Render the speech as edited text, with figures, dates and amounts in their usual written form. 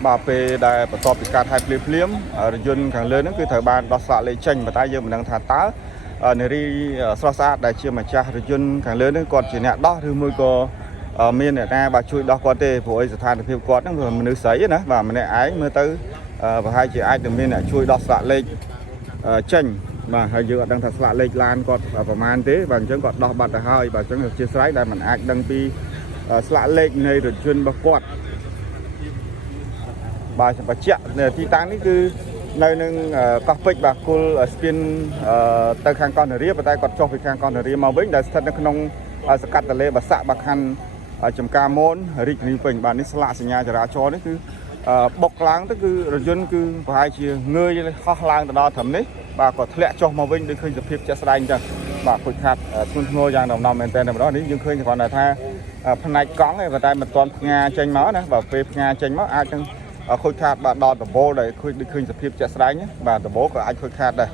bà về đại bắt tọp bị cắt hai phím dân càng lớn nó cứ thời ban đo xạ lấy tranh và tay giờ mình đang thả tá này đi so sát đại chia mà cha dân càng lớn nó còn chỉ nhẹ đó thì mới có miền ở ta bà chui đó có tê của ấy than được hiệu quả nó rồi mình nữ sấy nữa và mình lại ái mới tới và hai chị ai từ miền lại chui đo xạ lấy tranh mà hơi dự đang thật xạ lấy lan còn và man thế và chẳng còn đo bật hơi và chẳng được chia sẻ đây mình ai đang đi xạ lấy này rồi chuyên bạc quạt bà chẹt thì tăngនេះគឺនៅនឹងកោះពេជ្របាទគុលស្ពានទៅខាងកោះនរាប៉ុន្តែគាត់ចុះពីខាងកោះនរាមកវិញដែលស្ថិតនៅក្នុងសកាត់ទន្លេបាសាក់បាខាន់ចំការមនរាជធានីពេញបាទនេះស្លាកសញ្ញាចរាចរណ៍នេះគឺបុកឡើងទៅគឺរយន្តគឺប្រហែលជាងើយហោះឡើងទៅដល់ត្រឹមនេះបាទក៏ធ្លាក់ចុះមកវិញដូចឃើញសភាពជាក់ស្ដែងអញ្ចឹងបាទខូចខាតធ្ងន់ធ្ងរយ៉ាងដំណំមែនតើម្ដងនេះយើងឃើញគ្រាន់តែថាផ្នែកកង់ឯងប៉ុន្តែមិនទាន់ផ្ងាចេញមកណាបាទពេលផ្ងាចេញមកអាចនឹងខូចខាតបាទដល់ដបូលដែលឃើញដូចឃើញសភាពជាក់ស្ដែងបាទដបូលក៏អាចខូចខាតដែរ